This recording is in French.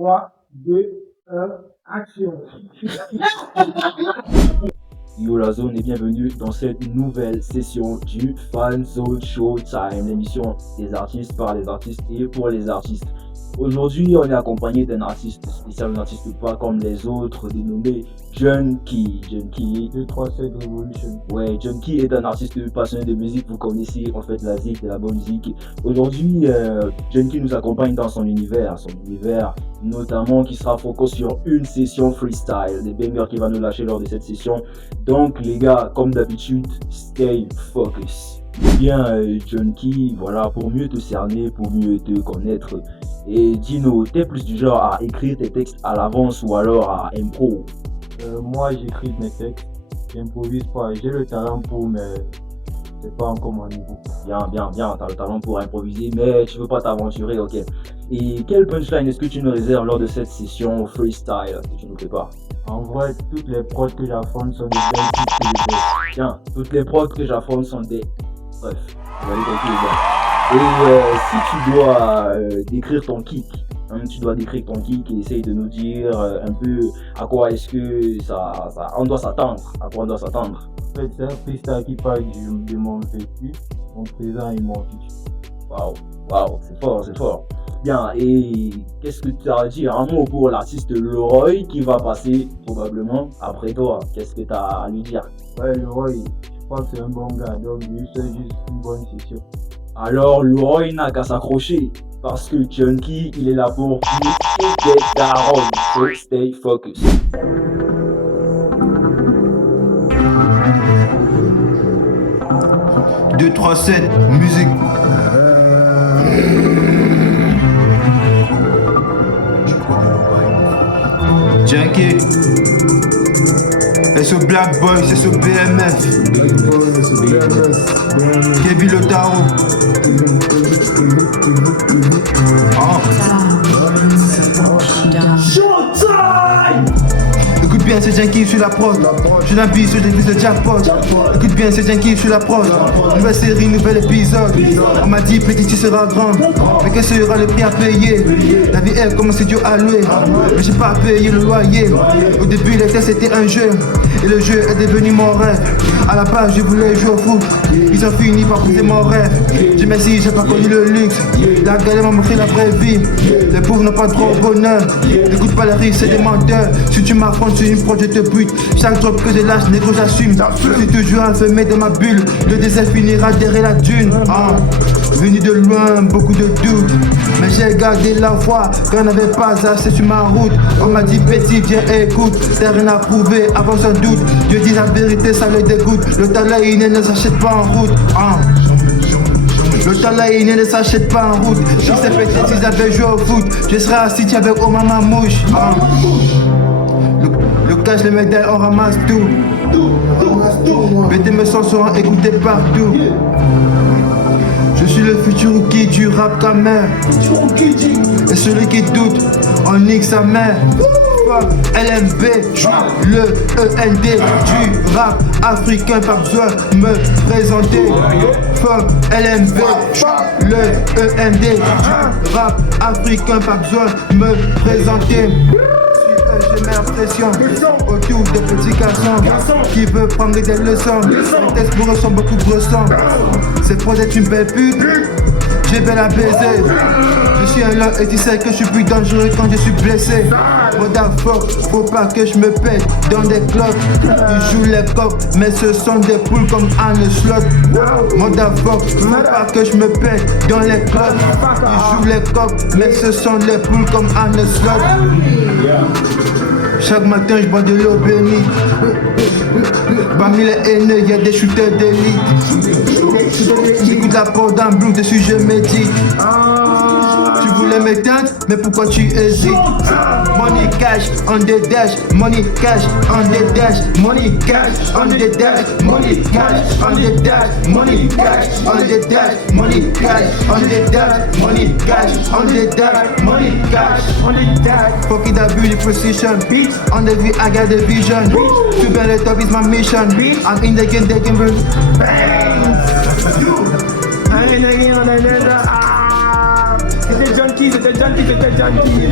3, 2, 1, action. Yo la zone et bienvenue dans cette nouvelle session du Fan Zone Showtime, l'émission des artistes par les artistes et pour les artistes. Aujourd'hui, on est accompagné d'un artiste spécial, un artiste pas comme les autres, dénommé Junkie. 237 Revolution. Ouais, Junkie est un artiste passionné de musique, vous connaissez en fait la zik, de la bonne musique. Aujourd'hui, Junkie nous accompagne dans son univers notamment qui sera focus sur une session freestyle, des bangers qu'il va nous lâcher lors de cette session. Donc les gars, comme d'habitude, stay focus. Bien Junkie, voilà, pour mieux te cerner, pour mieux te connaître, et dis-nous, t'es plus du genre à écrire tes textes à l'avance ou alors à impro? Moi j'écris mes textes, j'improvise pas, j'ai le talent pour, mais c'est pas encore mon niveau. Bien, t'as le talent pour improviser, mais tu veux pas t'aventurer, ok. Et quel punchline est-ce que tu nous réserves lors de cette session freestyle que tu nous prépares? En vrai, toutes les prods que j'affronte sont des belles pistes que je fais. Tiens, toutes les prods que j'affronte sont des... Bref, vous avez compris les gars. Et si tu dois décrire ton kick, tu dois décrire ton kick et essaye de nous dire un peu à quoi est-ce que on doit s'attendre, à quoi on doit s'attendre. En fait, c'est un freestyle qui parle de mon vécu, mon présent et mon futur. Waouh, c'est fort. Bien, et qu'est-ce que tu as à dire? Un mot pour l'artiste Leroy qui va passer probablement après toi. Qu'est-ce que tu as à lui dire? Ouais, Leroy, je crois que c'est un bon gars, donc juste une bonne session. Alors, Leroy n'a qu'à s'accrocher parce que Junkie, il est là pour get down. So stay focused. Deux, 3, 7, musique. Junkie. Et ce Black Boy, c'est ce BMF. Kevin Lotaro. Showtime! Écoute bien, c'est Junkie sur la prod. Je n'habille sur des fils de jackpot. Écoute bien, c'est Junkie sur la prod. Nouvelle série, nouvel épisode. On m'a dit, petit, tu seras grand. Mais quel sera le prix à payer? La vie est comme c'est Dieu à louer. Mais j'ai pas payé le loyer. Au début, les tests c'était un jeu. Et le jeu est devenu mon rêve. À la base, je voulais jouer au foot. Ils ont fini par briser mon rêve. Dieu merci, j'ai pas connu le luxe. La galère m'a montré la vraie vie. Les pauvres n'ont pas trop de bonheur. Écoute pas les risques, c'est des menteurs. Si tu m'affrontes sur une prod, je te bute. Chaque drop que je lâche, négro, j'assume. Je suis toujours enfermé dans ma bulle. Le désert finira derrière la dune. Venu de loin, beaucoup de doutes. Mais j'ai gardé la foi quand on n'avait pas assez sur ma route. On m'a dit petit, viens écoute. T'as rien à prouver avant sans doute. Dieu dit la vérité, ça le dégoûte. Le talent inné ne s'achète pas en route. Le talent inné ne s'achète pas en route. Si c'est peut-être si j'avais joué au foot, je serais assis avec Omar Mamouche. Le cash, les médailles, on ramasse tout. BT mes sons seront écoutés partout. Je suis le futur rookie du rap camer. Et celui qui doute, on nique sa mère. LMB, le END du rap africain, pas besoin de me présenter. LMB, le END du rap africain, pas besoin de me présenter. J'ai mes impressions autour des petits garçons qui veulent prendre des leçons. Les tests pour eux sont beaucoup grossants. C'est pour être une belle pute, j'ai vais la baiser. Je suis un lord et tu sais que je suis plus dangereux quand je suis blessé. Motherfuck, faut pas que je me pète dans des clubs. Ils jouent les coqs, mais ce sont des poules comme Anne Slot. Motherfuck, faut pas que je me pète dans les clubs. Ils jouent les coqs, mais ce sont des poules comme Anne Slot. Chaque matin je bois de l'eau bénite. Parmi les haineux y'a des shooters d'élite. J'écoute la porte d'un blue, dessus je médite. Tu voulais m'éteindre, mais pourquoi tu hésites? Money cash on the dash, money cash on the dash, money cash on the dash, money cash on the dash, money cash on the dash, money cash on the dash, money cash on the dash, money cash on the dash. Fuck it, I build the precision. On the V, I got the vision. To be the top is my mission. I'm in the game, they can bring bang. I'm in the game, on the C'était Junkie.